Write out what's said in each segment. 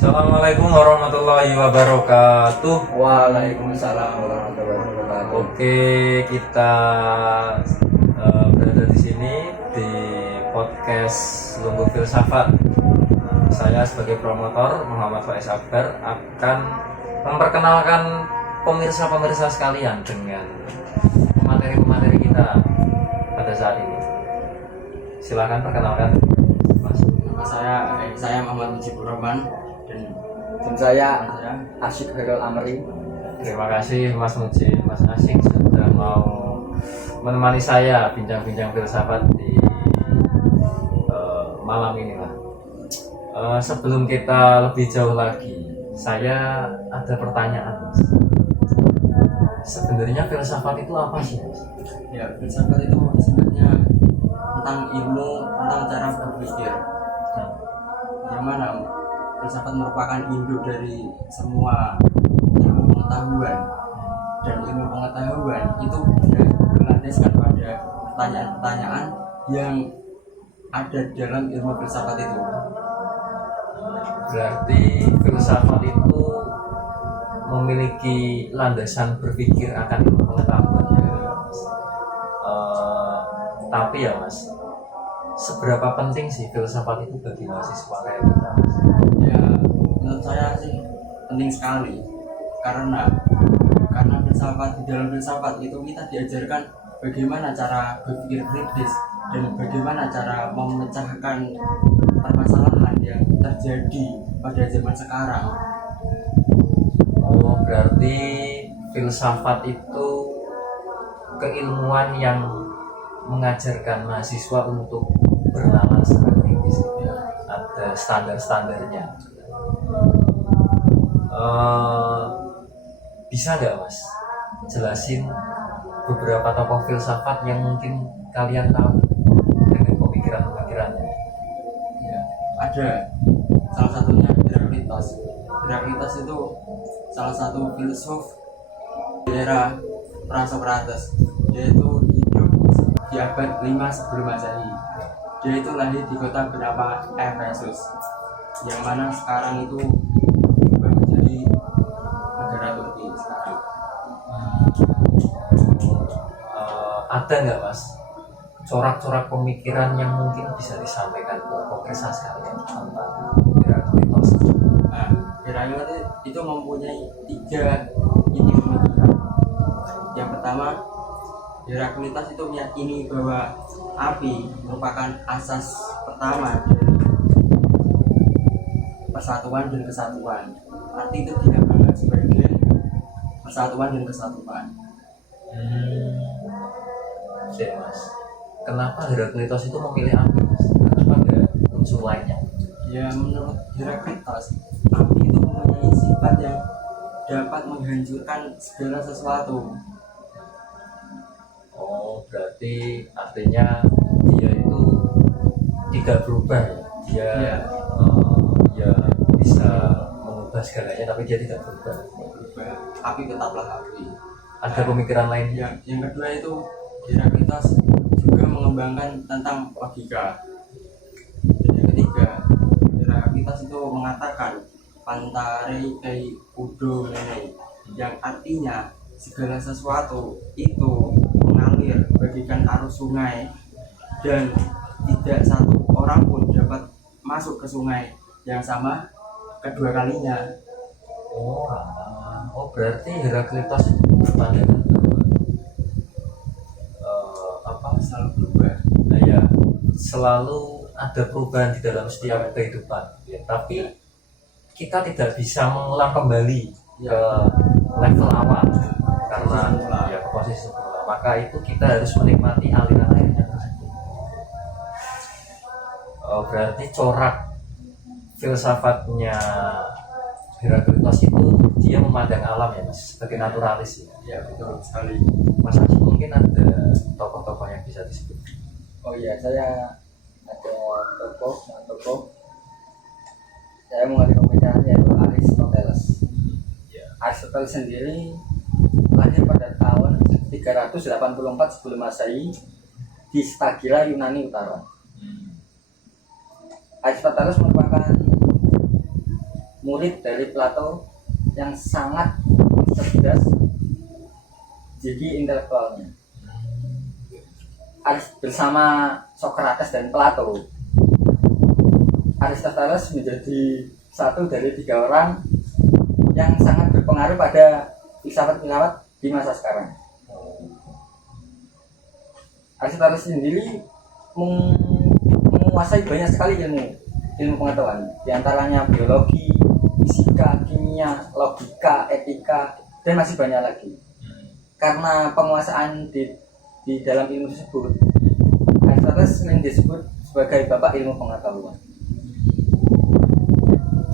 Assalamualaikum warahmatullahi wabarakatuh. Waalaikumsalam warahmatullahi wabarakatuh. Oke, kita berada di sini di podcast Lungguh Filsafat. Saya sebagai promotor Muhammad Faiz Akbar akan memperkenalkan pemirsa-pemirsa sekalian dengan materi-materi kita pada saat ini. Silakan perkenalkan, Mas. Saya Muhammad Mujibur Rahman dan saya Asyik Herul Amri. Terima kasih Mas Mujib, Mas Asyik sudah mau menemani saya bincang-bincang filsafat di malam ini lah. Sebelum kita lebih jauh lagi, saya ada pertanyaan, Mas. Sebenarnya filsafat itu apa sih, Mas? Ya, filsafat itu sebenarnya tentang ilmu, tentang cara berpikir. Yang mana filsafat merupakan induk dari semua ilmu pengetahuan, dan ilmu pengetahuan itu berlandaskan pada pertanyaan-pertanyaan yang ada dalam ilmu filsafat itu. Berarti filsafat itu memiliki landasan berpikir akan ilmu pengetahuan, ya, Mas. Tapi ya, Mas, seberapa penting sih filsafat itu bagi mahasiswa kayak kita, Mas? Ya, menurut saya sih penting sekali, karena filsafat, di dalam filsafat itu kita diajarkan bagaimana cara berpikir kritis dan bagaimana cara memecahkan permasalahan yang terjadi pada zaman sekarang. Oh, berarti filsafat itu keilmuan yang mengajarkan mahasiswa untuk bernalar secara kritis, ya. Ada standar-standarnya. Bisa nggak, Mas, jelasin beberapa tokoh filsafat yang mungkin kalian tahu dengan pemikiran-pemikirannya? Ya, ada salah satunya Heraklitos. Heraklitos itu salah satu filsuf di era Prasokrates. Dia itu hidup di abad 5 sebelum Masehi. Dia itu lahir di kota bernama Efesus, yang mana sekarang itu berubah menjadi negara Turki sekarang. Ada nggak, Mas, corak-corak pemikiran yang mungkin bisa disampaikan ke pemirsa sekalian tentang Heraklitos? Heraklitos itu mempunyai 3 inti pemikiran. Yang pertama, Heraklitos itu meyakini bahwa api merupakan asas pertama dari persatuan dan kesatuan. Arti itu dilambangkan sebagai persatuan dan kesatuan. Oke, Mas. Kenapa Heraklitos itu memilih api, Mas? Kenapa ada unsur lainnya? Ya, menurut Heraklitos, api itu mempunyai sifat yang dapat menghancurkan segala sesuatu. Oh, berarti artinya dia itu tidak berubah, ya? Dia Ya. Ya bisa mengubah segalanya, tapi dia tidak berubah. Api tetaplah api. Ada pemikiran lain? Yang kedua itu Heraklitos juga mengembangkan tentang logika. Dan yang ketiga, Heraklitos itu mengatakan pantare kai udo mene, yang artinya segala sesuatu itu mengalir bagaikan arus sungai, dan tidak satu orang pun dapat masuk ke sungai yang sama kedua kalinya. Oh, berarti Heraklitos itu berpandangan bahwa Selalu berubah. nah ya, selalu ada perubahan di dalam setiap kehidupan, ya. Tapi kita tidak bisa mengulang kembali ke level awal karena ya ke posisi semula. Maka itu kita harus menikmati aliran airnya tersebut. Berarti corak filsafatnya Heraklitos itu dia memandang alam, ya, Mas, sebagai naturalis, ya. Ya, betul sekali. Mas Aji, mungkin ada tokoh-tokoh yang bisa disebut? Oh iya, saya ada tokoh. Saya mengalami pemikiran yaitu Aristoteles. Ya. Aristoteles sendiri lahir pada tahun 384 sebelum Masehi di Stagira, Yunani Utara. Aristoteles merupakan murid dari Plato yang sangat cerdas segi intelektualnya. Bersama Socrates dan Plato, Aristoteles menjadi satu dari 3 orang yang sangat berpengaruh pada filsafat-filsafat di masa sekarang. Aristoteles sendiri menguasai banyak sekali ilmu pengetahuan, di antaranya biologi, fisika, kimia, logika, etika, dan masih banyak lagi. Karena penguasaan di dalam ilmu tersebut, Aristoteles sering disebut sebagai bapak ilmu pengetahuan.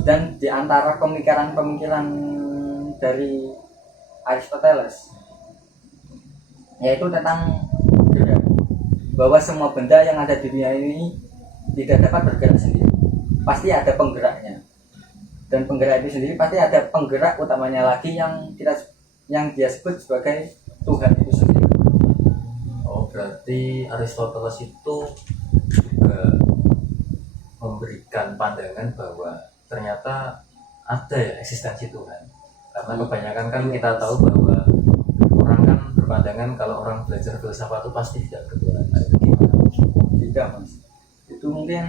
Dan di antara pemikiran-pemikiran dari Aristoteles yaitu tentang gerak, bahwa semua benda yang ada di dunia ini tidak dapat bergerak sendiri, pasti ada penggeraknya, dan penggerak itu sendiri pasti ada penggerak utamanya lagi yang dia sebut sebagai Tuhan itu sendiri. Oh, berarti Aristoteles itu juga memberikan pandangan bahwa ternyata ada ya eksistensi Tuhan. Karena kebanyakan kan kita tahu bahwa orang kan berpandangan kalau orang belajar filsafat itu pasti tidak bertuhan. Nah, itu gimana? Tidak, Mas. Itu mungkin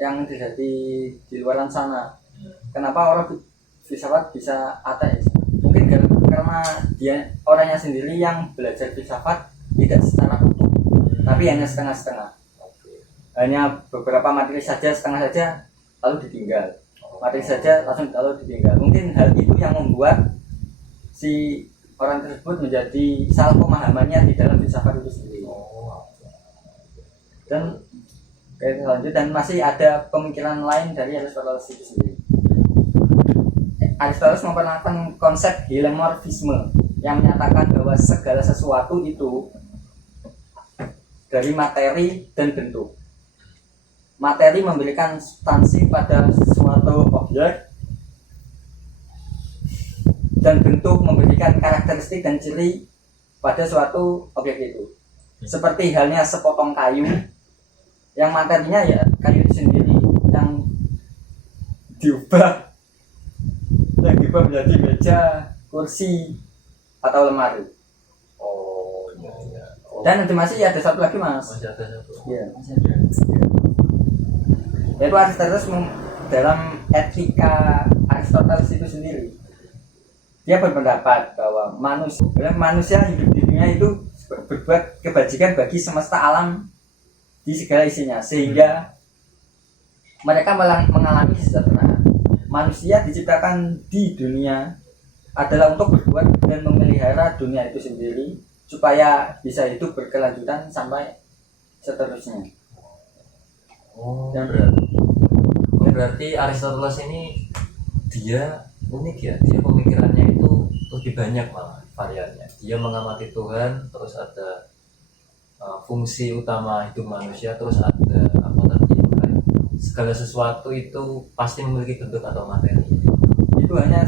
yang terjadi di luar sana. Kenapa orang filsafat bisa ateis? Mungkin karena dia orangnya sendiri yang belajar filsafat tidak secara utuh, tapi hanya setengah-setengah. Hanya beberapa materi saja, setengah saja, lalu ditinggal. Materi saja lalu ditinggal. Mungkin hal itu yang membuat si orang tersebut menjadi salah pemahamannya di dalam filsafat itu sendiri. Dan dan masih ada pemikiran lain dari Aristoteles itu sendiri. Aristoteles memperkenalkan konsep heliomorfisme yang menyatakan bahwa segala sesuatu itu dari materi dan bentuk. Materi memberikan substansi pada suatu objek, dan bentuk memberikan karakteristik dan ciri pada suatu objek itu. Seperti halnya sepotong kayu, yang materinya ya kayu itu sendiri, yang diubah menjadi meja, kursi, atau lemari. Oh iya iya. Oh, Dan nanti masih ada satu lagi, Mas. masih ada satu. Iya, yaitu Aristoteles dalam etika Aristoteles itu sendiri, dia berpendapat bahwa manusia hidup di dunia itu berbuat kebajikan bagi semesta alam di segala isinya, sehingga mereka mengalami kesejahteraan. Manusia diciptakan di dunia adalah untuk berbuat dan memelihara dunia itu sendiri supaya bisa hidup berkelanjutan sampai seterusnya. Oh, Dan berarti Aristoteles ini dia unik ya, dia pemikirannya itu lebih banyak malah variannya. Dia mengamati Tuhan, terus ada fungsi utama hidup manusia, terus ada apa tadi, segala sesuatu itu pasti memiliki bentuk atau materi. itu hanya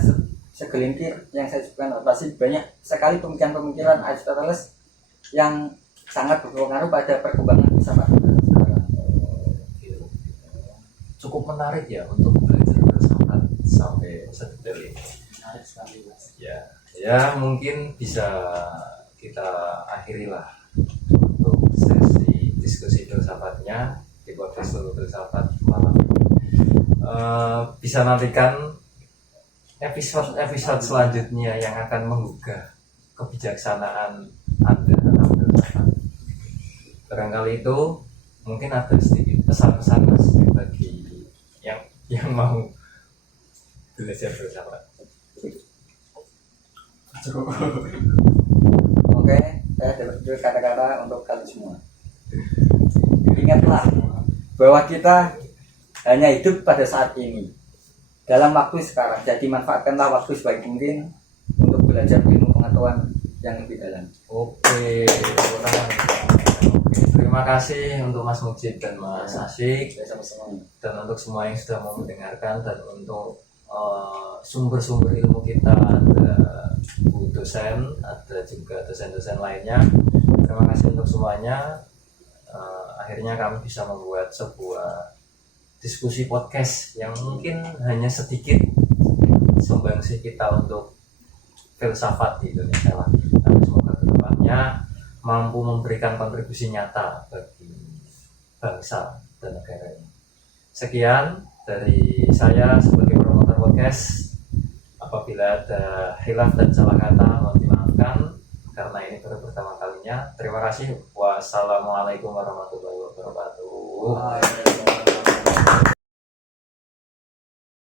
segelintir yang saya sebutkan, pasti banyak sekali pemikiran-pemikiran Aristoteles yang sangat berpengaruh pada perkembangan filsafat sekarang. Cukup menarik ya untuk belajar filsafat sampai sedetail ini. Menarik sekali, Mas. Ya mungkin bisa kita akhiri lah untuk sesi diskusi filsafatnya di podcast filsafat malam ini. Bisa nantikan episode selanjutnya yang akan menggugah kebijaksanaan Anda tentang filsafat. Barangkali itu mungkin ada sedikit pesan-pesan Mas bagi yang mau belajar filsafat. Oke, saya dapat kata-kata untuk kalian semua. Ingatlah bahwa kita hanya hidup pada saat ini, dalam waktu sekarang. Jadi manfaatkanlah waktu sebaik mungkin untuk belajar ilmu pengetahuan yang lebih dalam. Oke, terima kasih untuk Mas Mujib dan Mas Asyik, Sama-sama. dan untuk semua yang sudah mau mendengarkan, dan untuk sumber-sumber ilmu kita, ada Bu dosen, ada juga dosen-dosen lainnya. Terima kasih untuk semuanya. Akhirnya kami bisa membuat sebuah diskusi podcast yang mungkin hanya sedikit sumbangsih kita untuk filsafat di Indonesia lah. Tapi semoga kedepannya mampu memberikan kontribusi nyata bagi bangsa dan negara ini. Sekian dari saya sebagai promotor podcast. Apabila ada hilaf dan salah kata mohon dimaafkan karena ini baru pertama kalinya. Terima kasih. Wassalamualaikum warahmatullahi wabarakatuh.